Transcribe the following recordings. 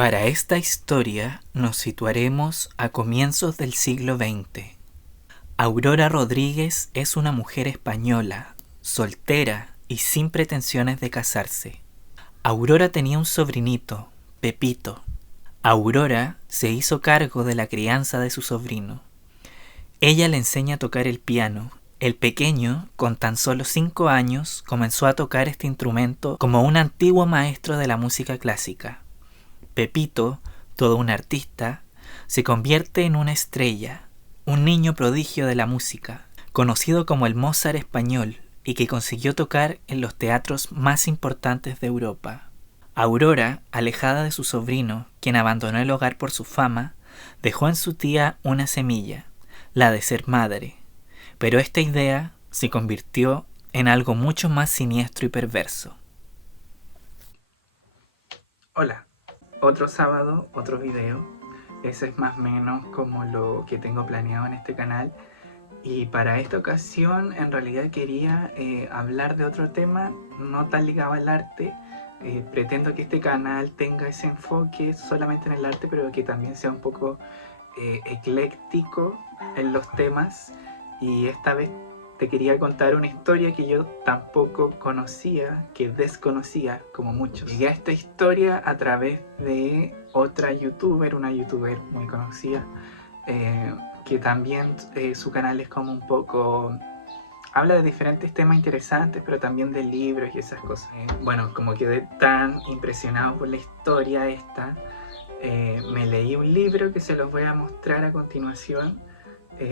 Para esta historia nos situaremos a comienzos del siglo XX. Aurora Rodríguez es una mujer española, soltera y sin pretensiones de casarse. Aurora tenía un sobrinito, Pepito. Aurora se hizo cargo de la crianza de su sobrino. Ella le enseña a tocar el piano. El pequeño, con tan solo 5 años, comenzó a tocar este instrumento como un antiguo maestro de la música clásica. Pepito, todo un artista, se convierte en una estrella, un niño prodigio de la música, conocido como el Mozart español y que consiguió tocar en los teatros más importantes de Europa. Aurora, alejada de su sobrino, quien abandonó el hogar por su fama, dejó en su tía una semilla, la de ser madre, pero esta idea se convirtió en algo mucho más siniestro y perverso. Hola. Otro sábado, otro video. Ese es más o menos como lo que tengo planeado en este canal. Y para esta ocasión en realidad quería hablar de otro tema no tan ligado al arte. Pretendo que este canal tenga ese enfoque solamente en el arte, pero que también sea un poco ecléctico en los temas. Y esta vez te quería contar una historia que yo tampoco conocía, que desconocía como muchos. Llegué a esta historia a través de otra youtuber, una youtuber muy conocida, que también su canal es como un poco... habla de diferentes temas interesantes, pero también de libros y esas cosas. Bueno, como quedé tan impresionado por la historia esta, me leí un libro que se los voy a mostrar a continuación.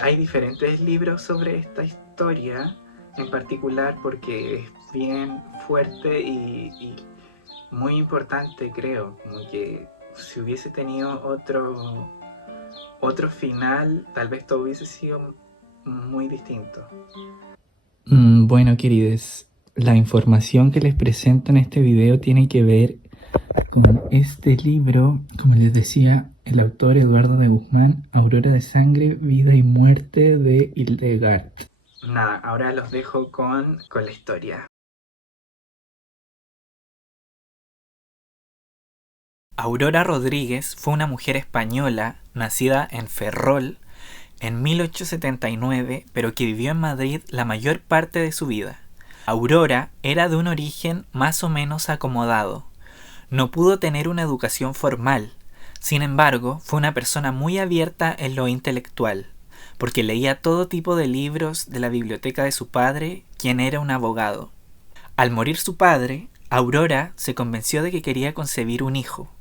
Hay diferentes libros sobre esta historia en particular porque es bien fuerte y muy importante, creo. Como que si hubiese tenido otro final, tal vez todo hubiese sido muy distinto. Bueno, queridos, la información que les presento en este video tiene que ver con este libro, como les decía, el autor Eduardo de Guzmán, Aurora de Sangre, Vida y Muerte de Hildegard. Nada, ahora los dejo con la historia. Aurora Rodríguez fue una mujer española, nacida en Ferrol en 1879, pero que vivió en Madrid la mayor parte de su vida. Aurora era de un origen más o menos acomodado. No pudo tener una educación formal. Sin embargo, fue una persona muy abierta en lo intelectual, porque leía todo tipo de libros de la biblioteca de su padre, quien era un abogado. Al morir su padre, Aurora se convenció de que quería concebir un hijo.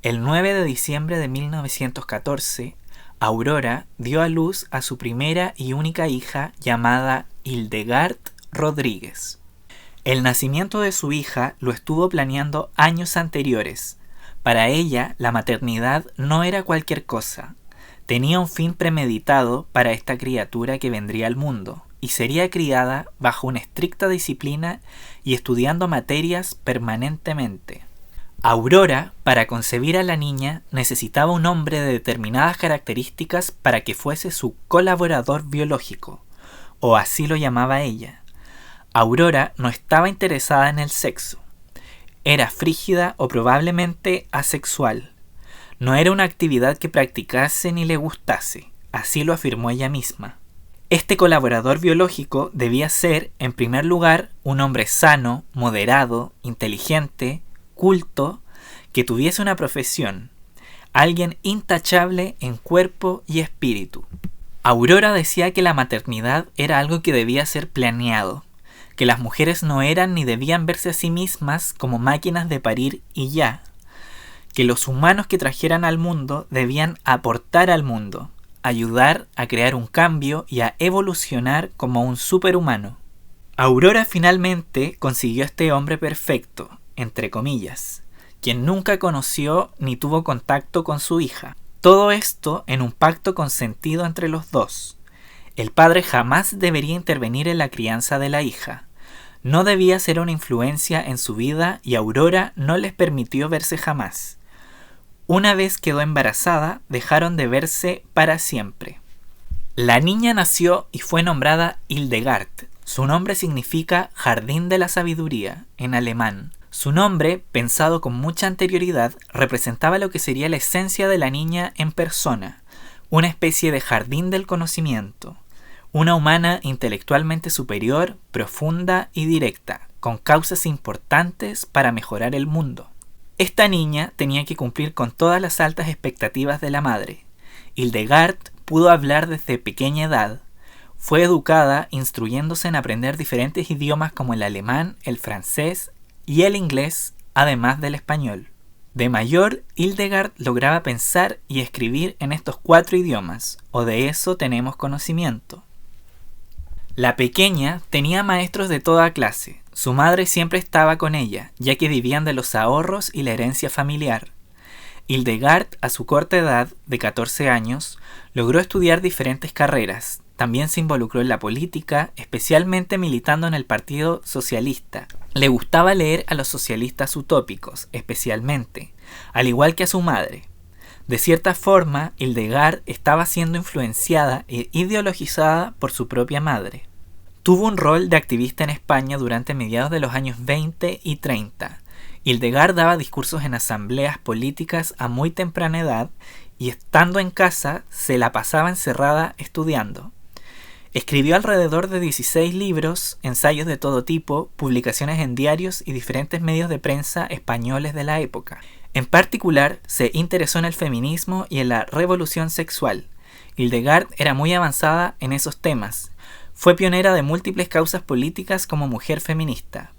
El 9 de diciembre de 1914, Aurora dio a luz a su primera y única hija llamada Hildegard Rodríguez. El nacimiento de su hija lo estuvo planeando años anteriores. Para ella, la maternidad no era cualquier cosa. Tenía un fin premeditado para esta criatura que vendría al mundo, y sería criada bajo una estricta disciplina y estudiando materias permanentemente. Aurora, para concebir a la niña, necesitaba un hombre de determinadas características para que fuese su colaborador biológico, o así lo llamaba ella. Aurora no estaba interesada en el sexo. Era frígida o probablemente asexual. No era una actividad que practicase ni le gustase, así lo afirmó ella misma. Este colaborador biológico debía ser, en primer lugar, un hombre sano, moderado, inteligente, culto, que tuviese una profesión, alguien intachable en cuerpo y espíritu. Aurora decía que la maternidad era algo que debía ser planeado, que las mujeres no eran ni debían verse a sí mismas como máquinas de parir y ya, que los humanos que trajeran al mundo debían aportar al mundo, ayudar a crear un cambio y a evolucionar como un superhumano. Aurora finalmente consiguió este hombre perfecto, entre comillas, quien nunca conoció ni tuvo contacto con su hija. Todo esto en un pacto consentido entre los dos. El padre jamás debería intervenir en la crianza de la hija. No debía ser una influencia en su vida y Aurora no les permitió verse jamás. Una vez quedó embarazada, dejaron de verse para siempre. La niña nació y fue nombrada Hildegard. Su nombre significa Jardín de la Sabiduría en alemán. Su nombre, pensado con mucha anterioridad, representaba lo que sería la esencia de la niña en persona, una especie de jardín del conocimiento, una humana intelectualmente superior, profunda y directa, con causas importantes para mejorar el mundo. Esta niña tenía que cumplir con todas las altas expectativas de la madre. Hildegard pudo hablar desde pequeña edad. Fue educada instruyéndose en aprender diferentes idiomas como el alemán, el francés y el inglés, además del español. De mayor, Hildegard lograba pensar y escribir en estos 4 idiomas, o de eso tenemos conocimiento. La pequeña tenía maestros de toda clase. Su madre siempre estaba con ella, ya que vivían de los ahorros y la herencia familiar. Hildegard, a su corta edad, de 14 años, logró estudiar diferentes carreras. También se involucró en la política, especialmente militando en el Partido Socialista. Le gustaba leer a los socialistas utópicos, especialmente, al igual que a su madre. De cierta forma, Hildegard estaba siendo influenciada e ideologizada por su propia madre. Tuvo un rol de activista en España durante mediados de los años 20 y 30. Hildegard daba discursos en asambleas políticas a muy temprana edad y estando en casa se la pasaba encerrada estudiando. Escribió alrededor de 16 libros, ensayos de todo tipo, publicaciones en diarios y diferentes medios de prensa españoles de la época. En particular, se interesó en el feminismo y en la revolución sexual. Hildegard era muy avanzada en esos temas. Fue pionera de múltiples causas políticas como mujer feminista.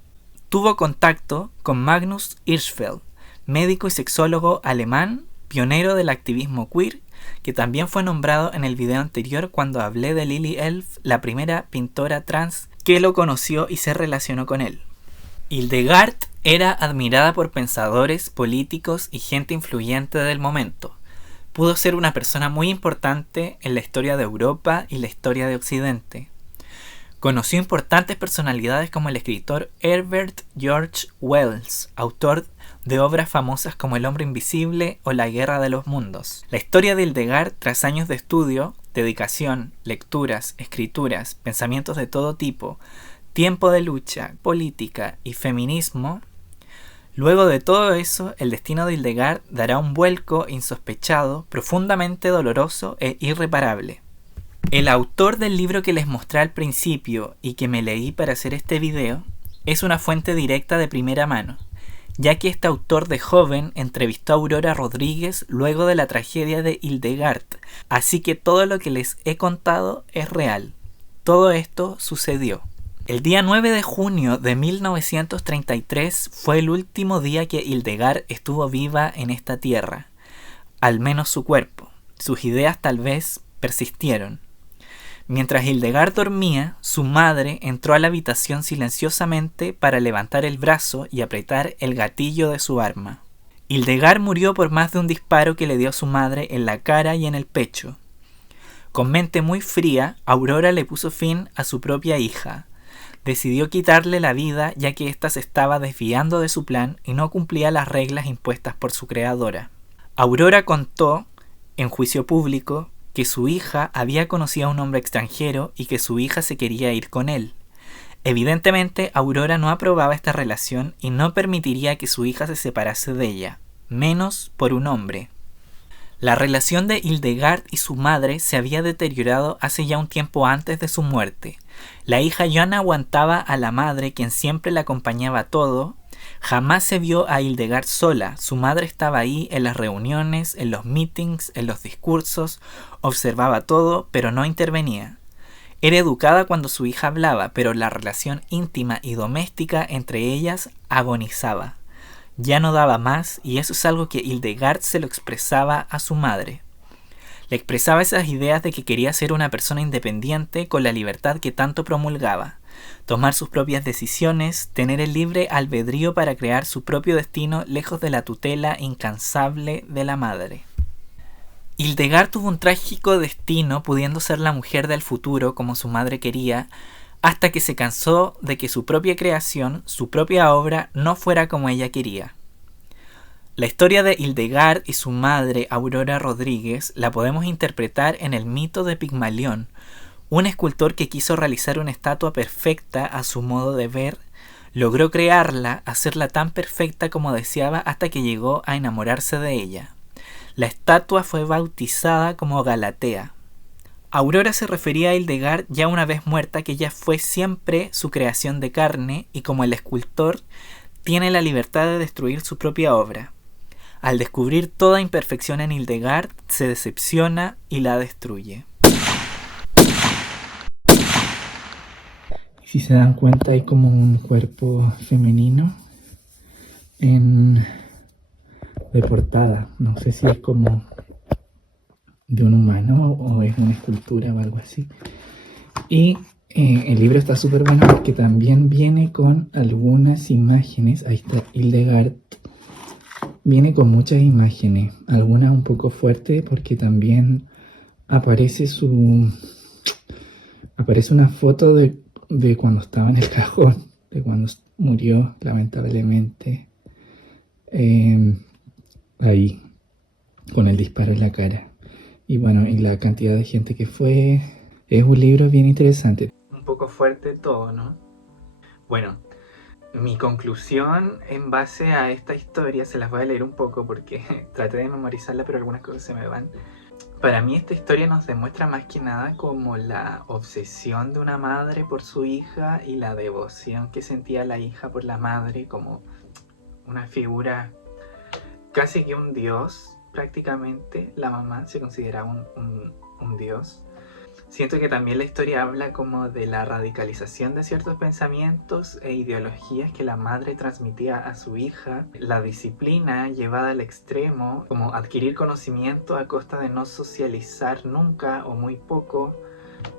Tuvo contacto con Magnus Hirschfeld, médico y sexólogo alemán, pionero del activismo queer, que también fue nombrado en el video anterior cuando hablé de Lily Elf, la primera pintora trans que lo conoció y se relacionó con él. Hildegard era admirada por pensadores, políticos y gente influyente del momento. Pudo ser una persona muy importante en la historia de Europa y la historia de Occidente. Conoció importantes personalidades como el escritor Herbert George Wells, autor de obras famosas como El hombre invisible o La guerra de los mundos. La historia de Hildegard, tras años de estudio, dedicación, lecturas, escrituras, pensamientos de todo tipo, tiempo de lucha, política y feminismo. Luego de todo eso, el destino de Hildegard dará un vuelco insospechado, profundamente doloroso e irreparable. El autor del libro que les mostré al principio y que me leí para hacer este video es una fuente directa de primera mano, ya que este autor de joven entrevistó a Aurora Rodríguez luego de la tragedia de Hildegard, así que todo lo que les he contado es real. Todo esto sucedió. El día 9 de junio de 1933 fue el último día que Hildegard estuvo viva en esta tierra, al menos su cuerpo. Sus ideas tal vez persistieron. Mientras Hildegard dormía, su madre entró a la habitación silenciosamente para levantar el brazo y apretar el gatillo de su arma. Hildegard murió por más de un disparo que le dio su madre en la cara y en el pecho. Con mente muy fría, Aurora le puso fin a su propia hija. Decidió quitarle la vida ya que ésta se estaba desviando de su plan y no cumplía las reglas impuestas por su creadora. Aurora contó, en juicio público, que su hija había conocido a un hombre extranjero y que su hija se quería ir con él. Evidentemente, Aurora no aprobaba esta relación y no permitiría que su hija se separase de ella, menos por un hombre. La relación de Hildegard y su madre se había deteriorado hace ya un tiempo antes de su muerte. La hija ya no aguantaba a la madre, quien siempre la acompañaba a todo. Jamás se vio a Hildegard sola. Su madre estaba ahí en las reuniones, en los meetings, en los discursos, observaba todo, pero no intervenía. Era educada cuando su hija hablaba, pero la relación íntima y doméstica entre ellas agonizaba. Ya no daba más, y eso es algo que Hildegard se lo expresaba a su madre. Le expresaba esas ideas de que quería ser una persona independiente con la libertad que tanto promulgaba, tomar sus propias decisiones, tener el libre albedrío para crear su propio destino lejos de la tutela incansable de la madre. Hildegard tuvo un trágico destino pudiendo ser la mujer del futuro como su madre quería, hasta que se cansó de que su propia creación, su propia obra, no fuera como ella quería. La historia de Hildegard y su madre Aurora Rodríguez la podemos interpretar en el mito de Pigmalión, un escultor que quiso realizar una estatua perfecta a su modo de ver, Logró crearla, hacerla tan perfecta como deseaba hasta que llegó a enamorarse de ella. La estatua fue bautizada como Galatea. Aurora se refería a Hildegard ya una vez muerta que ella fue siempre su creación de carne y como el escultor tiene la libertad de destruir su propia obra. Al descubrir toda imperfección en Hildegard, se decepciona y la destruye. Si se dan cuenta, hay como un cuerpo femenino de portada. No sé si es como de un humano o es una escultura o algo así. Y el libro está súper bueno porque también viene con algunas imágenes. Ahí está Hildegard. Viene con muchas imágenes, algunas un poco fuertes porque también aparece una foto de cuando estaba en el cajón, de cuando murió lamentablemente, ahí, con el disparo en la cara. Y bueno, y la cantidad de gente que fue, es un libro bien interesante. Un poco fuerte todo, ¿no? Bueno, mi conclusión en base a esta historia, se las voy a leer un poco porque traté de memorizarla pero algunas cosas se me van. Para mí esta historia nos demuestra más que nada como la obsesión de una madre por su hija y la devoción que sentía la hija por la madre como una figura, casi que un dios prácticamente. La mamá se consideraba un dios. Siento que también la historia habla como de la radicalización de ciertos pensamientos e ideologías que la madre transmitía a su hija, la disciplina llevada al extremo, como adquirir conocimiento a costa de no socializar nunca o muy poco,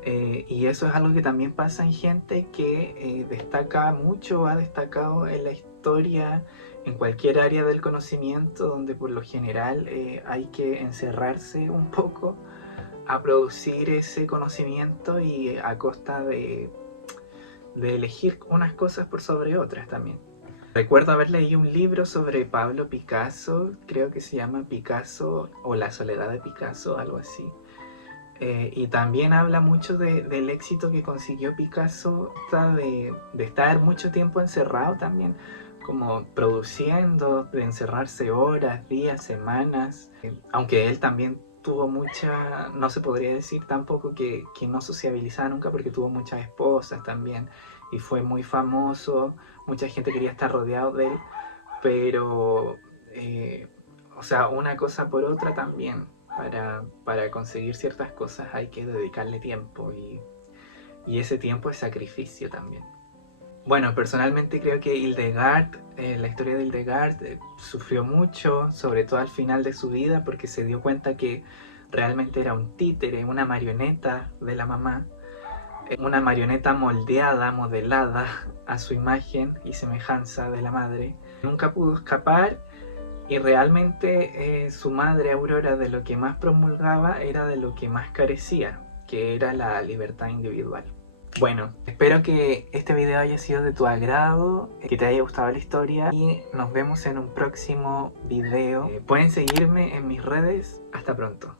y eso es algo que también pasa en gente que destaca mucho, ha destacado en la historia, en cualquier área del conocimiento, donde por lo general hay que encerrarse un poco a producir ese conocimiento y a costa de elegir unas cosas por sobre otras también. Recuerdo haber leído un libro sobre Pablo Picasso, creo que se llama Picasso o La soledad de Picasso, algo así. Y también habla mucho del éxito que consiguió Picasso de estar mucho tiempo encerrado también, como produciendo, de encerrarse horas, días, semanas, aunque él también tuvo mucha, no se podría decir tampoco que no sociabilizaba nunca porque tuvo muchas esposas también y fue muy famoso, mucha gente quería estar rodeado de él, pero o sea, una cosa por otra también, para conseguir ciertas cosas hay que dedicarle tiempo y ese tiempo es sacrificio también. Bueno, personalmente creo que Hildegard, la historia de Hildegard, sufrió mucho, sobre todo al final de su vida, porque se dio cuenta que realmente era un títere, una marioneta de la mamá, una marioneta moldeada, modelada a su imagen y semejanza de la madre. Nunca pudo escapar y realmente su madre, Aurora, de lo que más promulgaba era de lo que más carecía, que era la libertad individual. Bueno, espero que este video haya sido de tu agrado, que te haya gustado la historia y nos vemos en un próximo video. Pueden seguirme en mis redes. Hasta pronto.